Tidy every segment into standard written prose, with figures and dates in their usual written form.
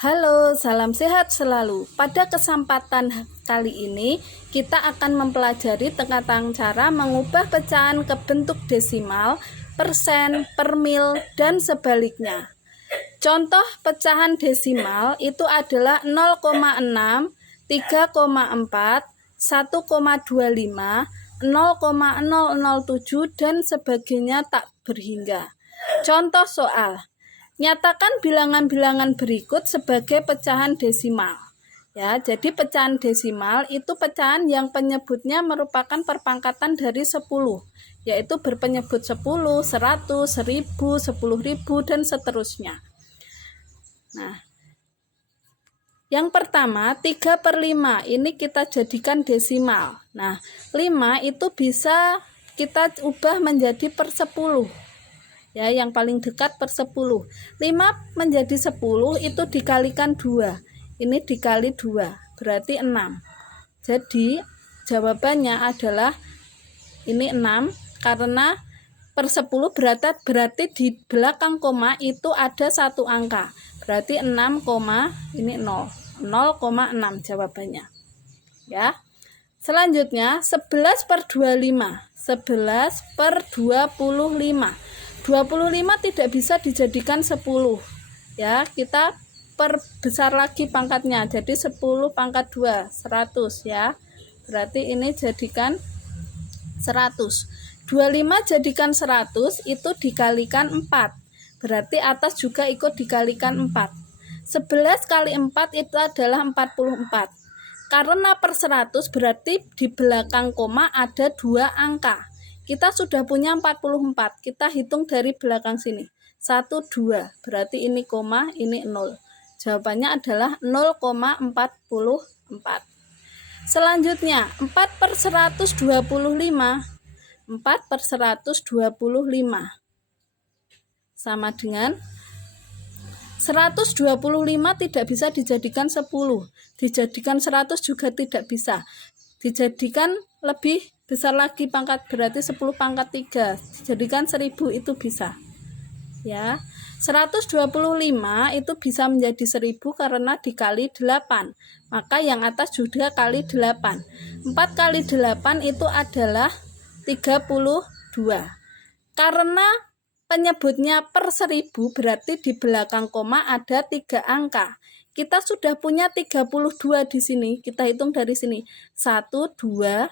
Halo, salam sehat selalu. Pada kesempatan kali ini, kita akan mempelajari tentang cara mengubah pecahan ke bentuk desimal, persen, per mil, dan sebaliknya. Contoh pecahan desimal itu adalah 0,6, 3,4, 1,25, 0,007, dan sebagainya tak berhingga. Contoh soal. Nyatakan bilangan-bilangan berikut sebagai pecahan desimal. Ya, jadi pecahan desimal itu pecahan yang penyebutnya merupakan perpangkatan dari 10, yaitu berpenyebut 10, 100, 1000, 10.000, dan seterusnya. Nah, yang pertama 3/5 ini kita jadikan desimal. Nah, 5 itu bisa kita ubah menjadi per 10. Ya, yang paling dekat per 10. 5 menjadi 10 itu dikalikan 2. Ini dikali 2, berarti 6. Jadi jawabannya adalah ini 6 karena per 10 berarti di belakang koma itu ada satu angka. Berarti 6, ini 0. 0,6 jawabannya. Ya. Selanjutnya 11 per 25. 11 per 25. 25 tidak bisa dijadikan 10. Ya, kita perbesar lagi pangkatnya. Jadi 10 pangkat 2, 100 ya. Berarti ini jadikan 100. 25 jadikan 100 itu dikalikan 4. Berarti atas juga ikut dikalikan 4. 11 kali 4 itu adalah 44. Karena per 100 berarti di belakang koma ada 2 angka. Kita sudah punya 44, kita hitung dari belakang sini. 1, 2, berarti ini koma, ini 0. Jawabannya adalah 0,44. Selanjutnya, 4 per 125. 4 per 125. Sama dengan 125 tidak bisa dijadikan 10. Dijadikan 100 juga tidak bisa. Dijadikan lebih besar lagi pangkat, berarti 10 pangkat 3. Dijadikan 1000 itu bisa. Ya. 125 itu bisa menjadi 1000 karena dikali 8. Maka yang atas juga kali 8. 4 kali 8 itu adalah 32. Karena penyebutnya per 1000 berarti di belakang koma ada 3 angka. Kita sudah punya 32 di sini. Kita hitung dari sini. 1, 2,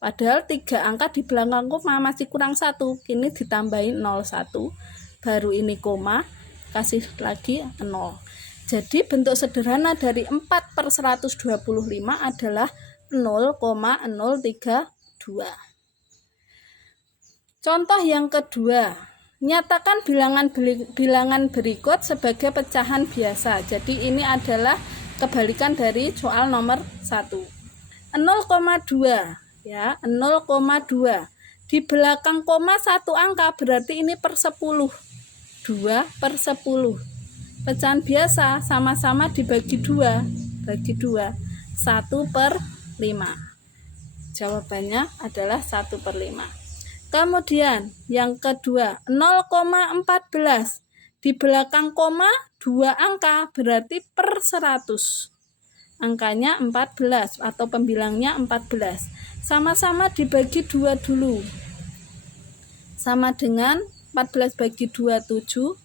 padahal 3 angka di belakang koma masih kurang 1. Kini ditambahin 01. Baru ini koma. Kasih lagi 0. Jadi bentuk sederhana dari 4 per 125 adalah 0,032. Contoh yang kedua. Nyatakan bilangan berikut sebagai pecahan biasa. Jadi ini adalah kebalikan dari soal nomor 1. 0,2 ya, 0,2. Di belakang koma satu angka berarti ini per 10. 2 per 10. Pecahan biasa sama-sama dibagi 2. Bagi 2. 1 per 5. Jawabannya adalah 1 per 5. Kemudian yang kedua 0,14. Di belakang koma 2 angka berarti per 100. Angkanya 14 atau pembilangnya 14. Sama-sama dibagi 2 dulu. Sama dengan 14 bagi 2 7.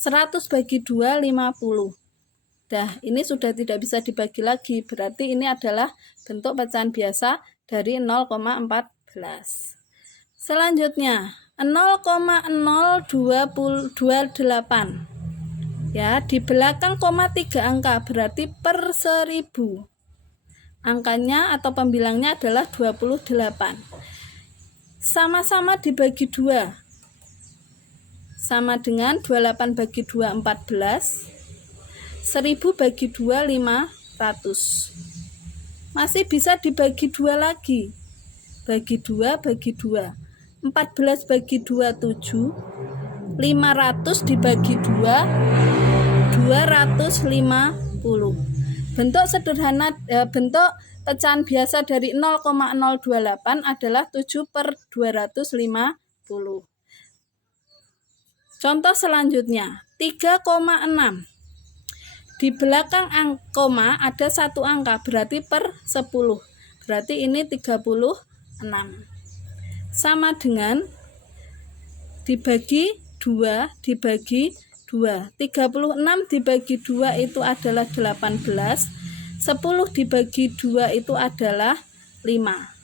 100 bagi 2 50. Dah, ini sudah tidak bisa dibagi lagi. Berarti ini adalah bentuk pecahan biasa dari 0,14. Selanjutnya 0,0228. Ya, di belakang koma 3 angka berarti per 1000. Angkanya atau pembilangnya adalah 28. Sama-sama dibagi 2. Sama dengan 28 bagi 2 14. 1000 bagi 2 500. Masih bisa dibagi 2 lagi. Bagi 2 bagi 2. 14 bagi 2 7. 500 dibagi 2 250. Bentuk sederhana bentuk pecahan biasa dari 0,028 adalah 7 per 250. Contoh selanjutnya 3,6. Di belakang koma ada satu angka, berarti per 10. Berarti ini 36. Sama dengan dibagi 2 dibagi 2. 36 dibagi 2 itu adalah 18. 10 dibagi 2 itu adalah 5.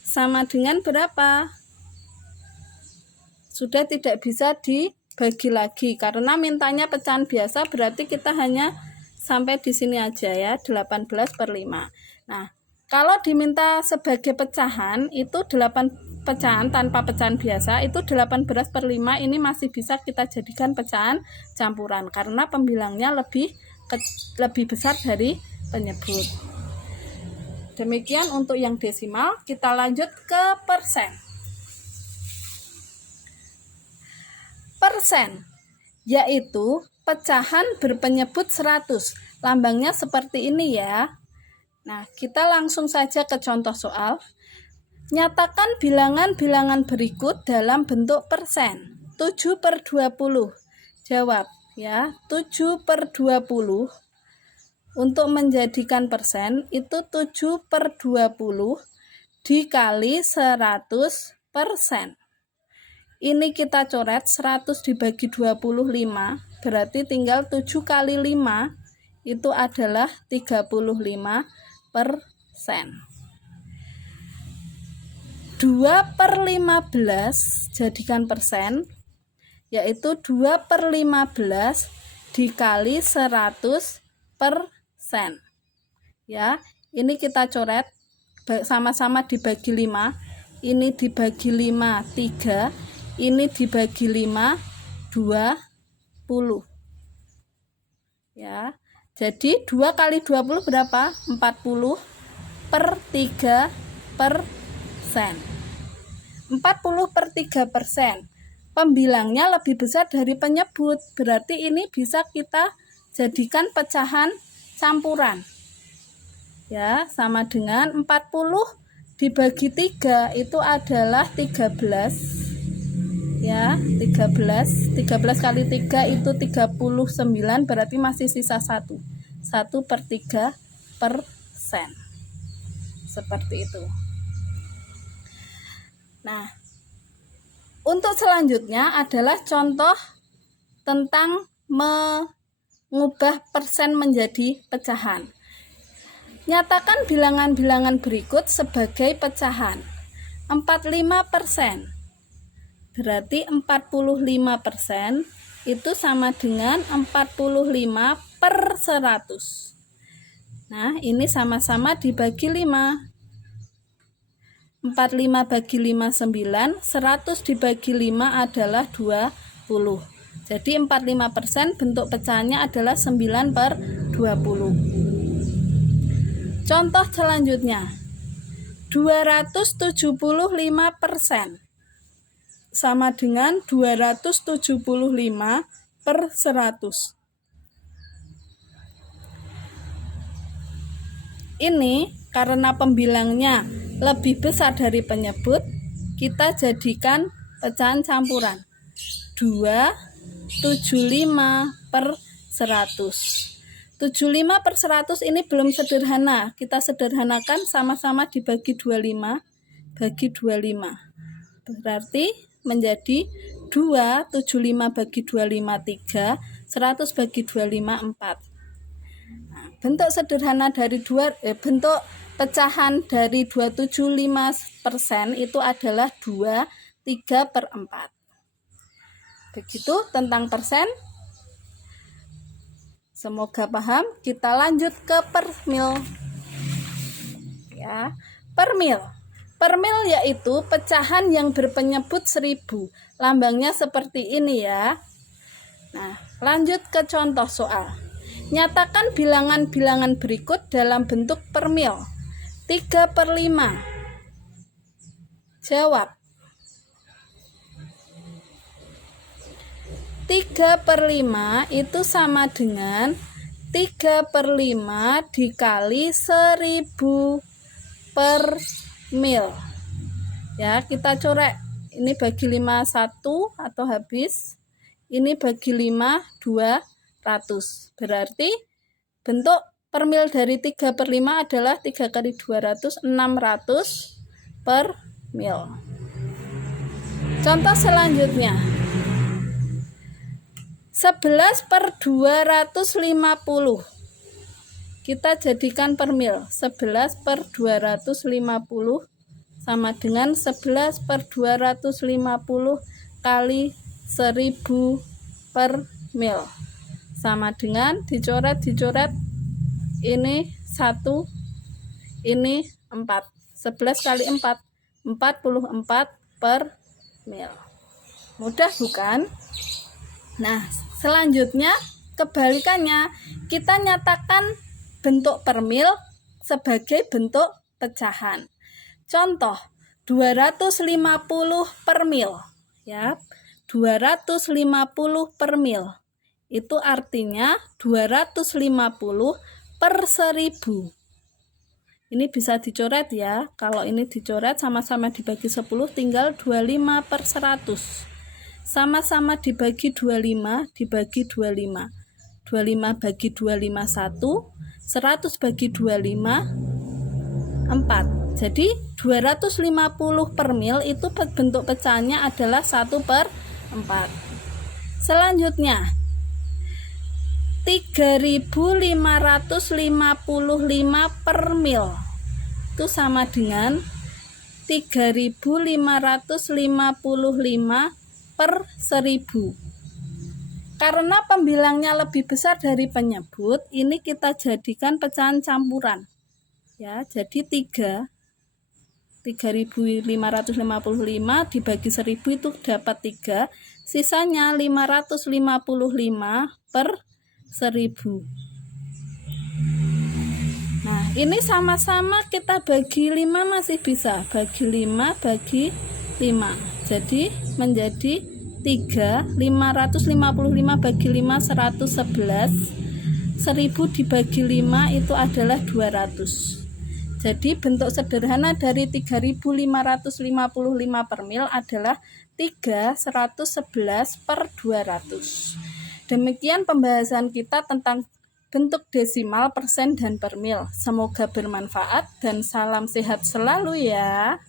Sama dengan berapa? Sudah tidak bisa dibagi lagi karena mintanya pecahan biasa, berarti kita hanya sampai di sini aja ya, 18 per 5. Nah, kalau diminta sebagai pecahan itu 8 pecahan tanpa pecahan biasa itu 18 per 5 ini masih bisa kita jadikan pecahan campuran karena pembilangnya lebih besar dari penyebut. Demikian untuk yang desimal. Kita lanjut ke persen. Persen yaitu pecahan berpenyebut 100. Lambangnya seperti ini ya. Nah, kita langsung saja ke contoh soal. Nyatakan bilangan-bilangan berikut dalam bentuk persen. 7 per 20. Jawab ya, 7 per 20. Untuk menjadikan persen itu 7 per 20 dikali 100 persen. Ini kita coret 100 dibagi 25, berarti tinggal 7 kali 5 itu adalah 35 persen. 2 per 15 jadikan persen, yaitu 2 per 15 dikali 100 persen. Ya, ini kita coret sama-sama dibagi 5, ini dibagi 5 3, ini dibagi 5 20. Ya. Jadi 2 kali 20 berapa? 40 per 3 persen. 40 per 3%. Pembilangnya lebih besar dari penyebut. Berarti ini bisa kita jadikan pecahan campuran. Ya, sama dengan 40 dibagi 3 itu adalah 13. Ya, 13 kali 3 itu 39, berarti masih sisa 1 per 3 persen. Seperti itu. Nah, untuk selanjutnya adalah contoh tentang mengubah persen menjadi pecahan. Nyatakan bilangan-bilangan berikut sebagai pecahan. 45%. Berarti 45% itu sama dengan 45 per 100. Nah, ini sama-sama dibagi 5. 45 bagi 5 9, 100 dibagi 5 adalah 20. Jadi 45% bentuk pecahannya adalah 9 per 20. Contoh selanjutnya, 275% sama dengan 275 per 100. Ini karena pembilangnya lebih besar dari penyebut, kita jadikan pecahan campuran. 275 per 100. 75 per 100 ini belum sederhana. Kita sederhanakan sama-sama dibagi 25 bagi 25. Berarti menjadi 2, 75 bagi 25 3, 100 bagi 25 4. Nah, bentuk sederhana dari bentuk pecahan dari 275% itu adalah 2 3 per 4. Begitu tentang persen. Semoga paham. Kita lanjut ke permil. Ya, permil. Permil yaitu pecahan yang berpenyebut 1000. Lambangnya seperti ini ya. Nah, lanjut ke contoh soal. Nyatakan bilangan-bilangan berikut dalam bentuk permil. 3 per 5. Jawab. 3 per 5 itu sama dengan 3 per 5 dikali 1000 per mil. Ya, kita coret. Ini bagi 5 1 atau habis. Ini bagi 5 200. Berarti bentuk per mil dari 3/5 adalah 3 kali 200, 600 per mil. Contoh selanjutnya, 11/250. Kita jadikan per mil. 11/250 sama dengan 11/250 kali 1000 per mil. Sama dengan dicoret, ini 1, ini 4. 11 kali 4, 44 per mil. Mudah bukan? Nah, selanjutnya kebalikannya, kita nyatakan bentuk per mil sebagai bentuk pecahan. Contoh 250 per mil, ya. 250 per mil. Itu artinya 250 per 1000. Ini bisa dicoret ya. Kalau ini dicoret sama-sama dibagi 10 tinggal 25 per 100. Sama-sama dibagi 25 dibagi 25. 25 bagi 25 1. 100 bagi 25 4. Jadi 250 per mil itu bentuk pecahannya adalah 1/4. Selanjutnya 3555 per mil itu sama dengan 3555 per 1000. Karena pembilangnya lebih besar dari penyebut, ini kita jadikan pecahan campuran. Ya, jadi 3555 dibagi 1000 itu dapat 3, sisanya 555 per 1000. Nah, ini sama-sama kita bagi 5 masih bisa, bagi 5 bagi 5. Jadi menjadi 3, 555 bagi 5 111. 1000 dibagi 5 itu adalah 200. Jadi bentuk sederhana dari 3555 per mil adalah 3/111 per 200. Demikian pembahasan kita tentang bentuk desimal, persen, dan per mil. Semoga bermanfaat dan salam sehat selalu ya.